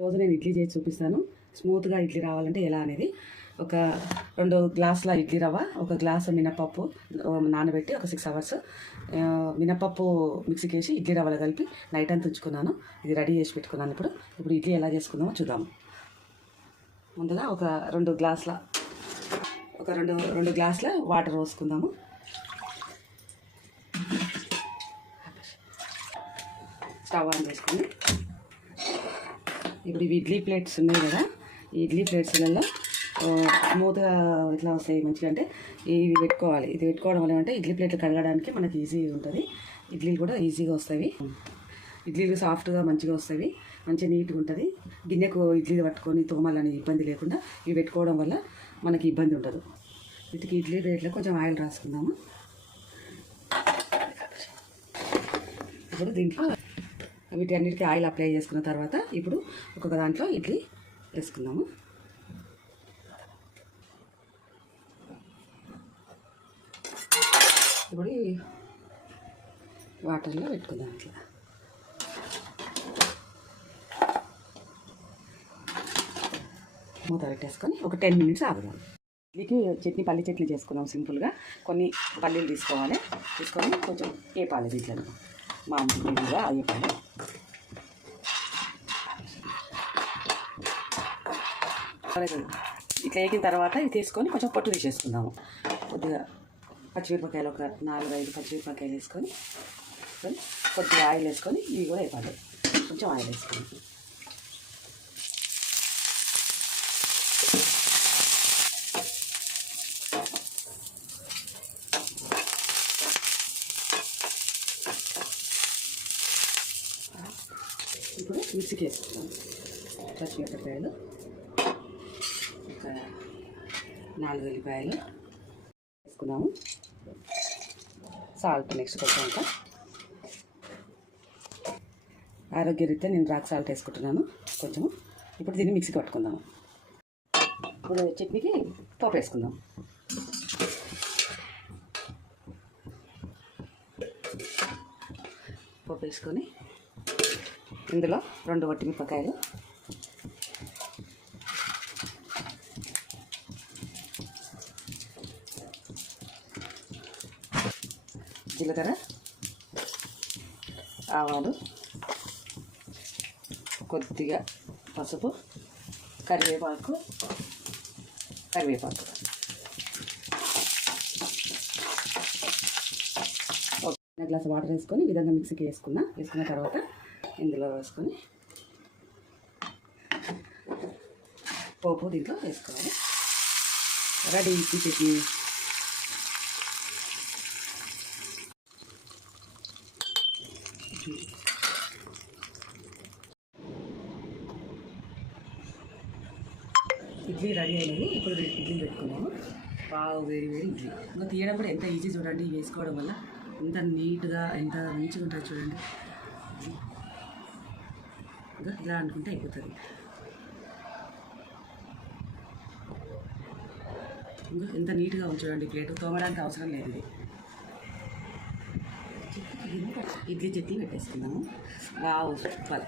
రోజు నేను ఇడ్లీ చేసి చూపిస్తాను. స్మూత్గా ఇడ్లీ రావాలంటే ఎలా అనేది. ఒక 2 గ్లాసుల ఇడ్లీ రవ్వ, 1 గ్లాసు మినపప్పు నానబెట్టి ఒక 6 అవర్స్ మినపప్పు మిక్సీకి వేసి ఇడ్లీ రవ్వలో కలిపి నైట్ అంతా ఉంచుకున్నాను. ఇది రెడీ చేసి పెట్టుకున్నాను. ఇప్పుడు ఇడ్లీ ఎలా చేసుకుందామో చూద్దాము. ముందుగా ఒక 2 గ్లాసుల వాటర్ పోసుకుందాము. స్టవ్ ఆన్ చేసుకొని ఇప్పుడు ఇవి ఇడ్లీ ప్లేట్స్ ఉన్నాయి కదా, ఈ ఇడ్లీ ప్లేట్స్లలో స్మూత్గా ఎట్లా వస్తాయి మంచిగా అంటే ఇవి పెట్టుకోవాలి. ఇది పెట్టుకోవడం వల్ల అంటే ఇడ్లీ ప్లేట్లు కడగడానికి మనకి ఈజీగా ఉంటుంది. ఇడ్లీలు కూడా ఈజీగా వస్తాయి. ఇడ్లీలు సాఫ్ట్గా మంచిగా వస్తాయి, మంచిగా నీట్గా ఉంటుంది. గిన్నెకు ఇడ్లీలు పట్టుకొని తోమాలని ఇబ్బంది లేకుండా ఇవి పెట్టుకోవడం వల్ల మనకి ఇబ్బంది ఉండదు. వీటికి ఇడ్లీ ప్లేట్లో కొంచెం ఆయిల్ రాసుకుందాము. ఇప్పుడు దీంట్లో వీటన్నిటికీ ఆయిల్ అప్లై చేసుకున్న తర్వాత ఇప్పుడు ఒక్కొక్క దాంట్లో ఇడ్లీ వేసుకుందాము. ఇప్పుడు వాటర్లో పెట్టుకుందాం. ఇట్లా మూత పెట్టేసుకొని ఒక 10 మినిట్స్ ఆగుదాం. ఇడ్లీకి పల్లి చట్నీ చేసుకుందాం. సింపుల్గా కొన్ని పల్లీలు తీసుకొని కొంచెం వేపాలి. దీంట్లో మామూలుగా వేపాలి. ఇట్లా వేగిన తర్వాత ఇది తీసుకొని కొంచెం పొట్టు తీసేసుకుందాము. కొద్దిగా పచ్చిమిరపకాయలు ఒక 4-5 పచ్చిమిరపకాయలు వేసుకొని కొద్దిగా ఆయిల్ వేసుకొని ఇవి కూడా వేపాలి. కొంచెం ఆయిల్ వేసుకొని ఇప్పుడు మిక్సీకి వేసుకుందాం. పచ్చిమిరపకాయలు, ఒక 4 ఉల్లిపాయలు వేసుకున్నాము. సాల్ట్ నెక్స్ట్ కొంచెం ఆరోగ్యరీత్యా నేను రాక్ సాల్ట్ వేసుకుంటున్నాను కొంచెం. ఇప్పుడు దీన్ని మిక్సీకి పట్టుకుందాము. ఇప్పుడు చట్నీకి పోపు వేసుకుందాం. పోపు వేసుకొని ఇందులో 2 వట్టిమిరపకాయలు, జీలకర్ర, ఆవాలు, కొద్దిగా పసుపు, కరివేపాకు ఒక గ్లాస్ వాటర్ వేసుకొని ఈ విధంగా మిక్సీకి వేసుకున్న తర్వాత ఇందులో వేసుకొని పోపు దీంట్లో వేసుకోవాలి. రెడీ ఇడ్లీ చట్నీ. ఇడ్లీ రెడీ అయినవి. ఇప్పుడు ఇడ్లీ పెట్టుకున్నాము. బాగా వేడి ఇడ్లీ. ఇంకా తీయడం కూడా ఎంత ఈజీ చూడండి. వేసుకోవడం వల్ల ఎంత నీట్గా ఎంత మంచిగా ఉంటుంది చూడండి. ఇంకా ఇలా అనుకుంటే అయిపోతుంది. ఇంకా ఎంత నీట్గా ఉంచండి. ప్లేట్ తోమడానికి అవసరం లేదు. ఇది ఇడ్లీ చట్నీ పెట్టేసుకుందాము. బాగా సూపర్.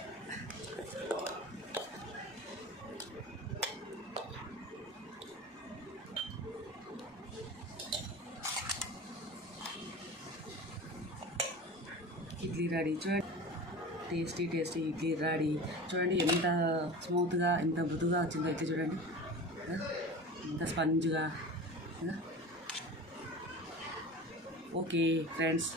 ఇడ్లీ రెడీ చూడండి. టేస్టీ ఇడ్లీ రెడీ చూడండి. ఎంత స్మూత్గా ఎంత మృదుగా వచ్చిందో ఇడ్లీ చూడండి. ఎంత స్పంజ్గా. Okay friends.